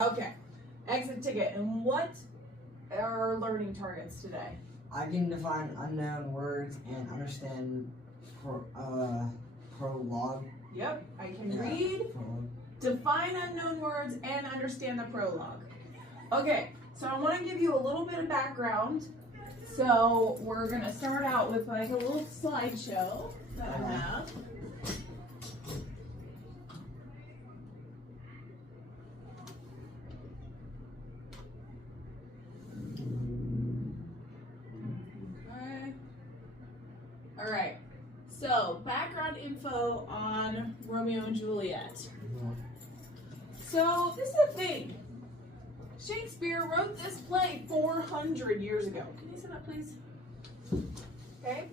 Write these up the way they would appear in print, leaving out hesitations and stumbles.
Okay, exit ticket. And what are our learning targets today? I can define unknown words and understand prologue. Yep, I can read, define unknown words, and understand the prologue. Okay, so I want to give you a little bit of background. So we're going to start out with like a little slideshow that I have. Okay. All right. So background info on Romeo and Juliet. So this is the thing. Shakespeare wrote this play 400 years ago. Can you sit up, please? Okay.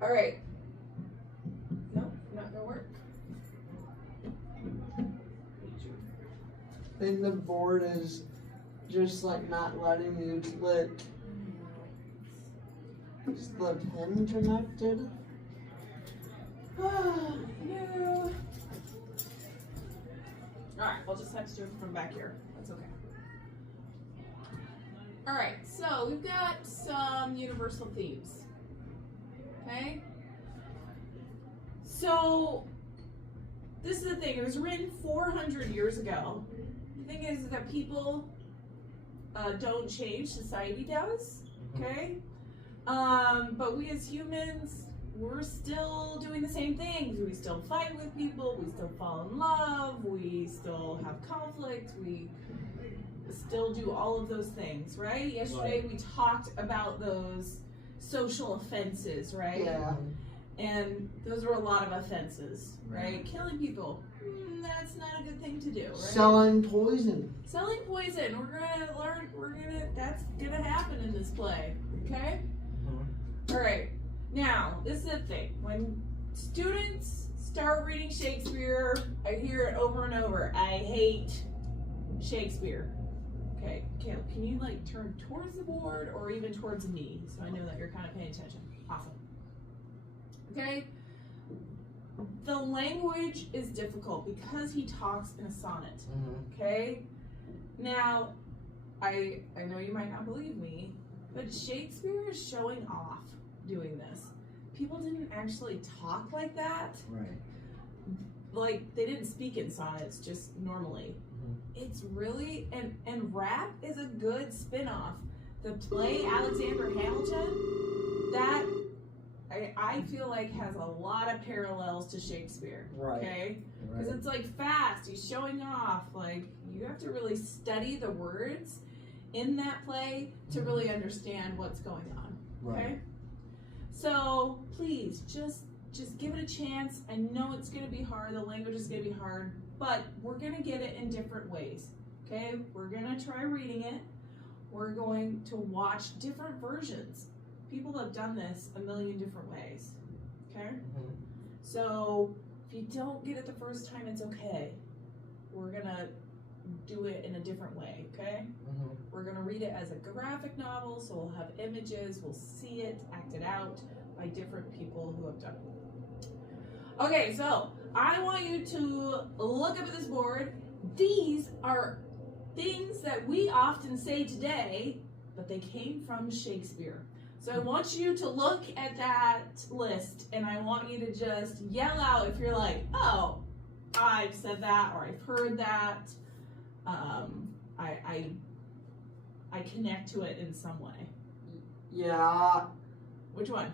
All right. Nope, not gonna work. I think the board is just like not letting you click. Is the pen connected? No. Alright, we'll just have to do it from back here. That's okay. Alright, so we've got some universal themes. Okay? So, this is the thing. It was written 400 years ago. The thing is that people don't change. Society does. Okay? But we as humans, we're still doing the same things. We still fight with people, we still fall in love, we still have conflict, we still do all of those things, right? Yesterday we talked about those social offenses, right? Yeah. And those are a lot of offenses, right? Killing people, that's not a good thing to do, right? Selling poison. Selling poison, that's gonna happen in this play, okay? All right, now, this is the thing. When students start reading Shakespeare, I hear it over and over. I hate Shakespeare. Okay, Caleb, can you like turn towards the board or even towards me so I know that you're kind of paying attention? Awesome. Okay, the language is difficult because he talks in a sonnet. Okay, now, I know you might not believe me, but Shakespeare is showing off doing this. People didn't actually talk like that. Right. Like, they didn't speak in sonnets just normally. It's really, and rap is a good spin-off. The play Alexander Hamilton, that I feel like has a lot of parallels to Shakespeare. Right. Okay? Because it's like fast, he's showing off. Like, you have to really study the words in that play to really understand what's going on. Okay? Right. So please just give it a chance. I know it's gonna be hard, the language is gonna be hard, but we're gonna get it in different ways. Okay? We're gonna try reading it. We're going to watch different versions. People have done this a million different ways. Okay? So if you don't get it the first time, it's okay. We're gonna do it in a different way, okay? We're gonna read it as a graphic novel, so we'll have images, we'll see it acted out by different people who have done it. Okay, so I want you to look up at this board. These are things that we often say today, but they came from Shakespeare. So I want you to look at that list, and I want you to just yell out if you're like, oh, I've said that, or I've heard that. I connect to it in some way. Yeah. Which one?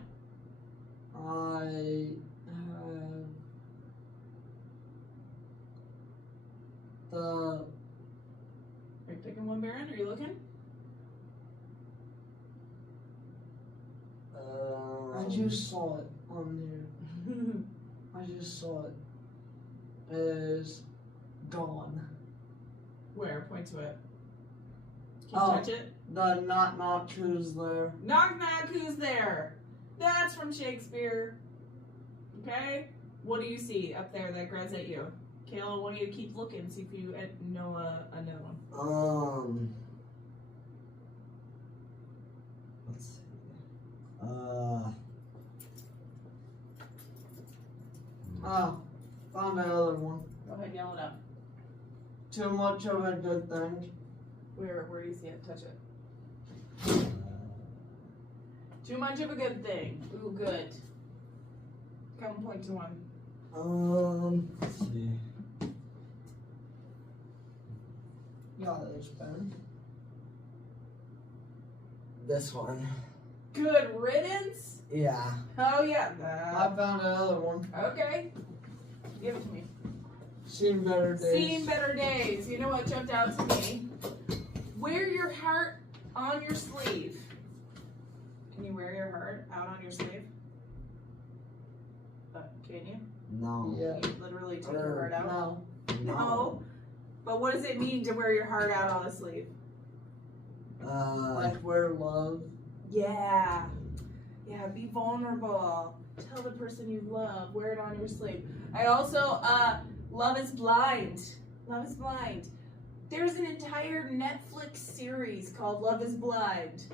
I have the. Are you picking one, Baron? Are you looking? I just saw it on here. I just saw it. It is gone. Where? Point to it. Can you touch it? The knock knock who's there. Knock knock, who's there? That's from Shakespeare. Okay? What do you see up there that grabs at you? Kayla, I want you to keep looking, see if you know another one. Let's see. Found another one. Go ahead, yell it out. too much of a good thing. Where do you see it? Touch it. Too much of a good thing. Ooh, good. Come point to one. Let's see. Yeah, this pen. This one. Good riddance? Yeah. Oh, yeah. I found another one. Okay. Give it to me. Seen better days. Seen better days. You know what jumped out to me? Wear your heart on your sleeve. Can you wear your heart out on your sleeve? Can you? No. Yeah. Can you literally take your heart out? No. No. But what does it mean to wear your heart out on the sleeve? Like wear love. Yeah. Yeah, be vulnerable. Tell the person you love. Wear it on your sleeve. I also, Love is Blind. Love is Blind. There's an entire Netflix series called Love is Blind,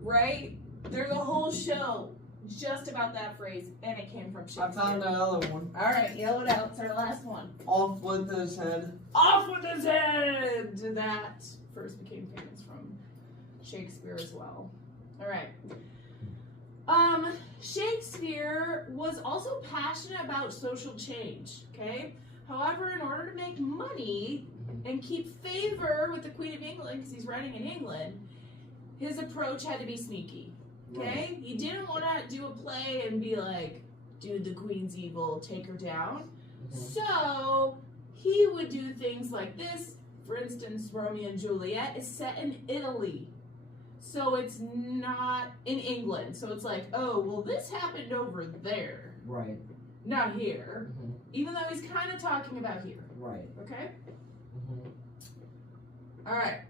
right? There's a whole show just about that phrase, and it came from Shakespeare. I found another one. All right, yell it out. It's our last one. Off with his head. Off with his head! That first became famous from Shakespeare as well. All right. Shakespeare was also passionate about social change, okay? However, in order to make money and keep favor with the Queen of England, because he's writing in England, his approach had to be sneaky, okay? He didn't want to do a play and be like, dude, the Queen's evil, take her down. So he would do things like this. For instance, Romeo and Juliet is set in Italy. So it's not in England. So it's like, oh, well, this happened over there, Right. not here. Mhm. Even though he's kind of talking about here, Right. okay? Mhm. All right.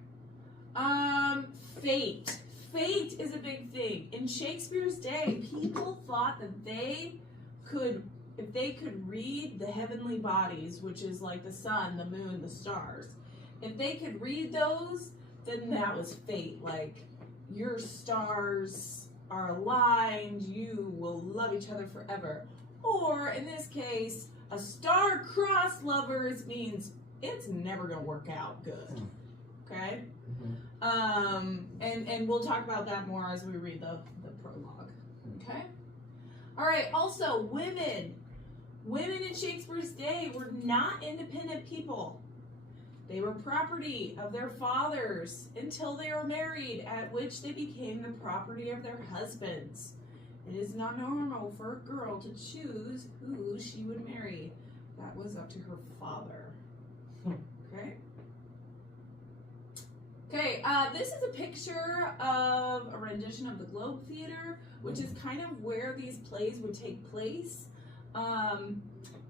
Fate. Fate is a big thing. In Shakespeare's day, people thought that if they could read the heavenly bodies, which is like the sun, the moon, the stars, if they could read those, then that was fate. Like, your stars are aligned, you will love each other forever. Or, in this case, a star-crossed lovers means it's never gonna work out good. Okay? And we'll talk about that more as we read the prologue. Okay? All right, also, women. Women in Shakespeare's day were not independent people. They were property of their fathers until they were married, at which they became the property of their husbands. It is not normal for a girl to choose who she would marry. That was up to her father. Okay? Okay, this is a picture of a rendition of the Globe Theater, which is kind of where these plays would take place.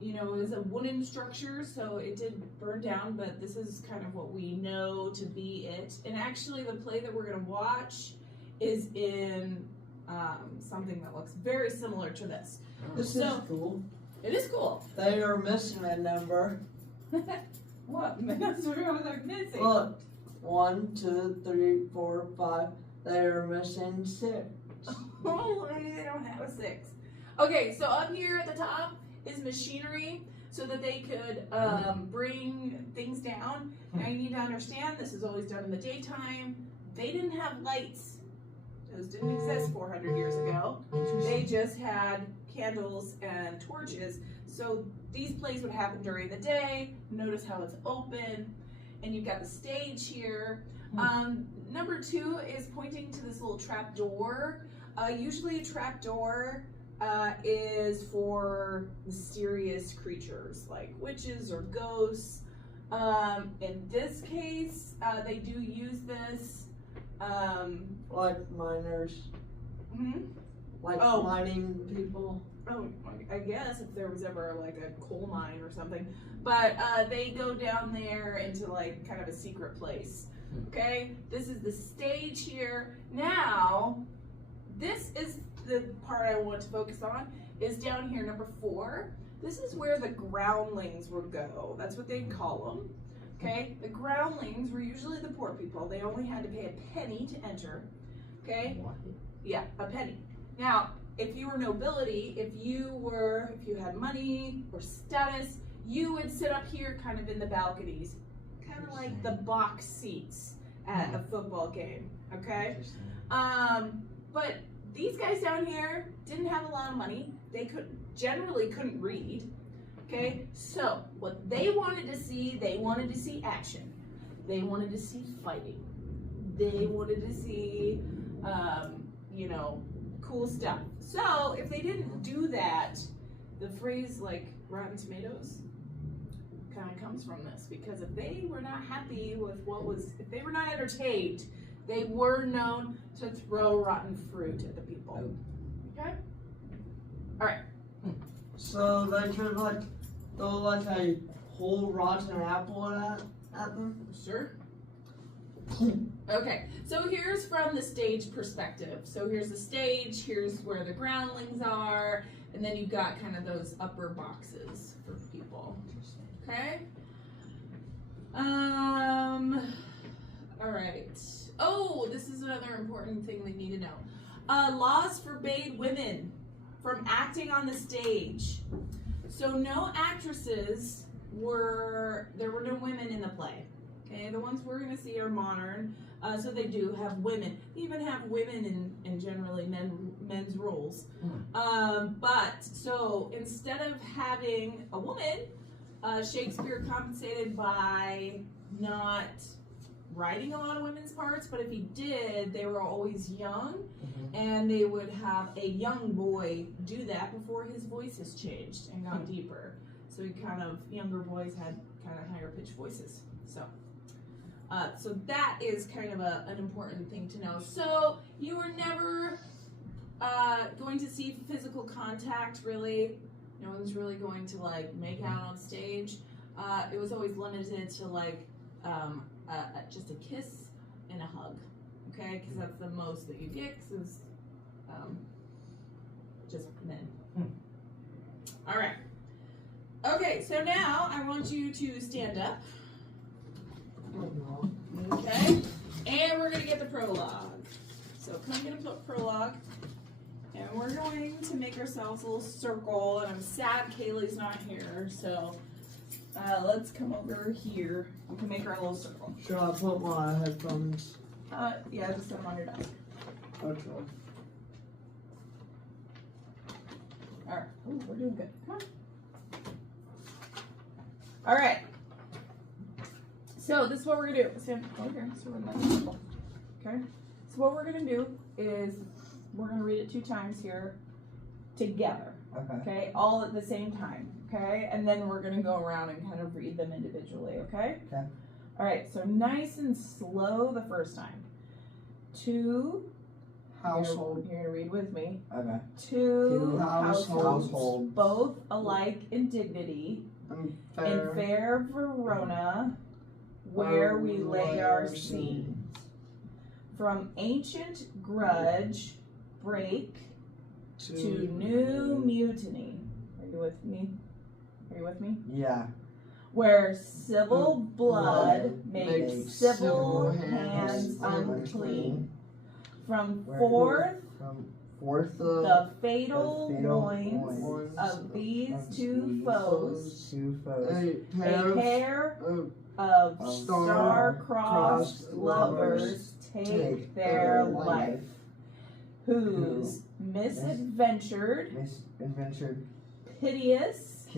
You know, it was a wooden structure, so it did burn down, but this is kind of what we know to be it. And actually, the play that we're going to watch is in something that looks very similar to this. This So- is cool. It is cool. They are missing a number. What? That's what they're missing. Look. 1, 2, 3, 4, 5. They are missing 6. Oh, they don't have a 6. Okay, so up here at the top is machinery so that they could bring things down. Now you need to understand this is always done in the daytime. They didn't have lights. Those didn't exist 400 years ago. They just had candles and torches. So these plays would happen during the day. Notice how it's open. And you've got the stage here. Number 2 is pointing to this little trap door. Usually a trap door is for mysterious creatures like witches or ghosts. In this case, they do use this. Like miners. Like mining people. Oh, I guess if there was ever like a coal mine or something. But they go down there into like kind of a secret place. Okay, this is the stage here. Now, this is the part I want to focus on, is down here, number 4. This is where the groundlings would go. That's what they'd call them. Okay, the groundlings were usually the poor people. They only had to pay a penny to enter. Okay, yeah, a penny. Now, if you were nobility, if you had money or status, you would sit up here kind of in the balconies. kind of like the box seats at a football game, okay? Interesting. But these guys down here didn't have a lot of money. They generally couldn't read, okay? So what they wanted to see action. They wanted to see fighting. They wanted to see, you know, cool stuff. So if they didn't do that, the phrase like Rotten Tomatoes kind of comes from this, because if they were not happy with if they were not entertained, they were known to throw rotten fruit at the people. Okay? Alright. So they could like throw like a whole rotten apple at them. Sure. Okay, so here's from the stage perspective. So here's the stage, here's where the groundlings are, and then you've got kind of those upper boxes for people. Okay? Alright. Oh, this is another important thing we need to know. Laws forbade women from acting on the stage. So no actresses there were no women in the play. Okay, the ones we're going to see are modern, so they do have women. They even have women in generally men's roles. But so instead of having a woman, Shakespeare compensated by not writing a lot of women's parts, but if he did, they were always young, and they would have a young boy do that before his voices changed and got deeper. So younger boys had kind of higher pitched voices. So that is kind of an important thing to know. So you were never going to see physical contact, really. No one's really going to like make out on stage. It was always limited to like just a kiss and a hug, okay? Because that's the most that you get, because it's just men. All right. Okay, so now I want you to stand up. Okay, and we're gonna get the prologue. So come get a prologue, and we're going to make ourselves a little circle. And I'm sad Kaylee's not here, so let's come over here. We can make our little circle. Should I put my headphones? Yeah, just put them on your desk. Okay. All right. Ooh, we're doing good. Come on. All right. So this is what we're gonna do. Stand over here. So we're in my circle. Okay. So what we're gonna do is we're gonna read it 2 times here together. Okay. All at the same time. Okay. And then we're gonna go around and kind of read them individually. Okay. Okay. All right. So nice and slow the first time. 2 Household. You're gonna read with me. Okay. 2 households, both alike in dignity, in fair Verona, where we lay our scenes. From ancient grudge break to new mutiny. Are you with me? Yeah. Where civil blood makes civil hands unclean. From forth the fatal loins of these two foes, a pair of star-crossed lovers take their life, whose misadventured, piteous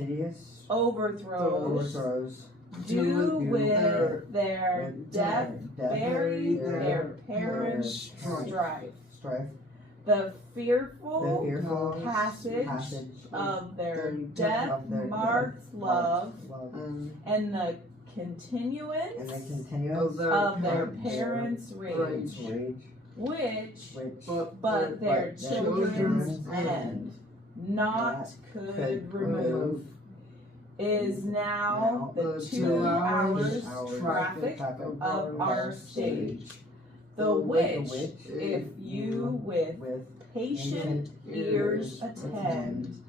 overthrows do with their death bury their parents' strife. The fearful passage of their death-marked love and the continuance of their parents' rage, which but their children's end not could remove, is now the 2 hours traffic of our stage, the which, if you with patient ears attend,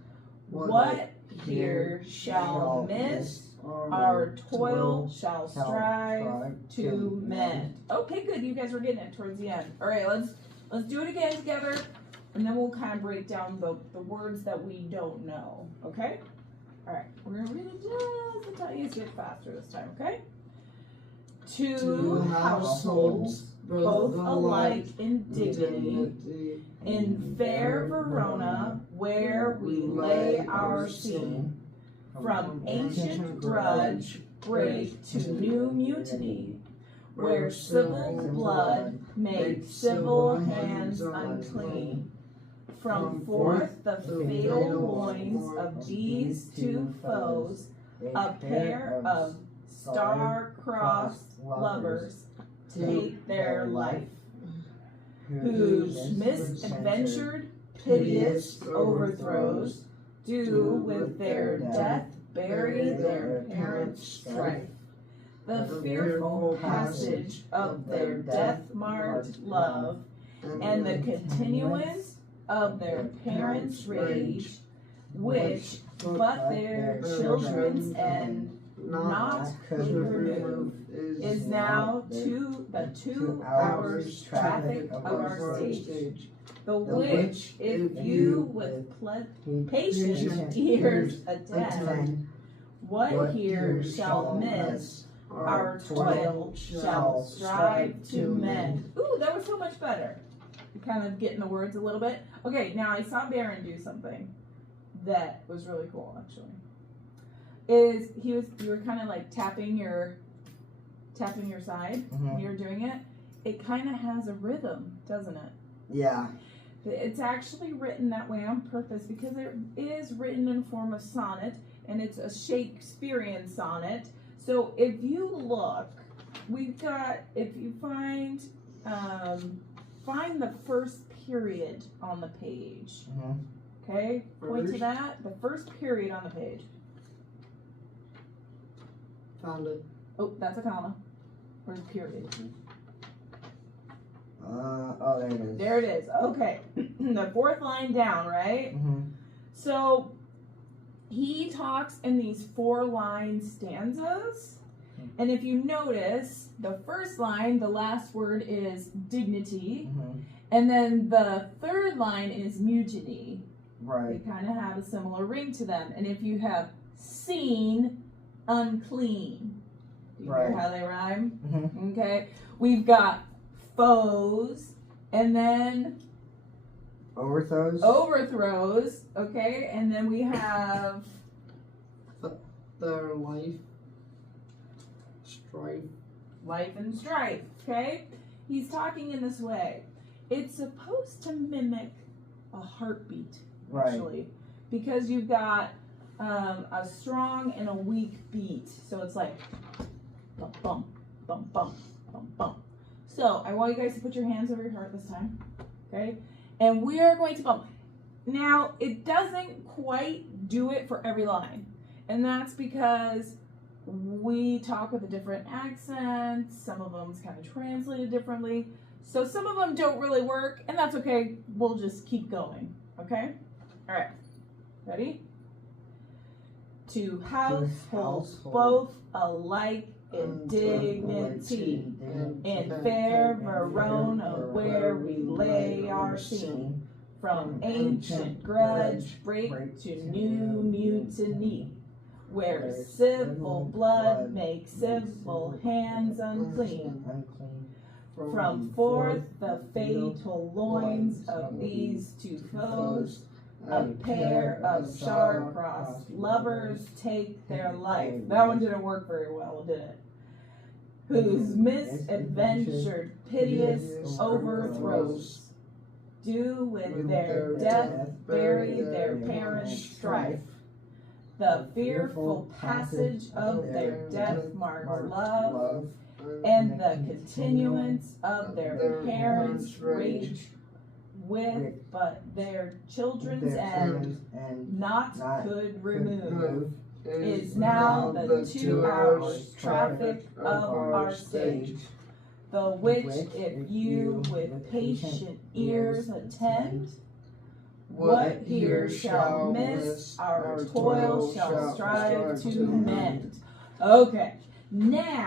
what here shall miss, our toil shall strive to mend. Okay, good. You guys were getting it towards the end. All right, let's do it again together, and then we'll kind of break down the words that we don't know. Okay. All right, we're gonna read it just a tiniest bit faster this time. Okay. two households, both alike in dignity, in fair Verona, where we lay our scene, from ancient grudge break to new mutiny, where civil blood makes civil hands unclean. From forth the fatal loins of these two foes, a pair of star-crossed lovers take their life, whose misadventured, piteous overthrows do with their death bury their parents' strife. The fearful passage of their death-marked love, and the continuance of their parents' rage, which but their children's end not could remove, is now to the 2 hours traffic of our stage. The which, if you with patient ears attend, what here shall miss, our toil shall strive to mend. Ooh, that was so much better. Kind of getting the words a little bit. Okay, now I saw Baron do something that was really cool, actually. You were kind of like tapping your side when you were doing it. It kind of has a rhythm, doesn't it? Yeah. It's actually written that way on purpose because it is written in form of sonnet, and it's a Shakespearean sonnet. So if you look, we've got, if you find the first period on the page. Okay, point to that. The first period on the page. Found it. Oh, that's a comma. Where's period? Oh, there it is. There it is. Okay, the fourth line down, right? So he talks in these 4-line stanzas, and if you notice, the first line, the last word is dignity, and then the third line is mutiny. Right. They kind of have a similar ring to them. And if you have seen, unclean. Do you hear how they rhyme? Okay. We've got foes, and then overthrows. Okay. And then we have their life and strife. Okay. He's talking in this way. It's supposed to mimic a heartbeat, actually, because you've got a strong and a weak beat. So it's like bum, bum, bum, bum, bum, bum. So I want you guys to put your hands over your heart this time, okay? And we are going to bump. Now, it doesn't quite do it for every line, and that's because we talk with a different accent. Some of them's kind of translated differently. So some of them don't really work, and that's okay. We'll just keep going, okay? All right, ready? Two households, both alike in dignity, in fair Verona, where we lay our scene, from ancient grudge break to new mutiny, where civil blood makes civil hands unclean. From forth the fatal loins of these two foes, a pair of star-crossed lovers take their life. That one didn't work very well, did it? Whose misadventured, piteous overthrows do with their death bury their parents' strife. The fearful passage of their death-marked love, and the continuance of their parents' rage, with but their children's end not could remove, is now the 2 hours traffic of our stage. The which, if you with patient ears attend, what here shall miss, our toil shall strive to mend. Okay, now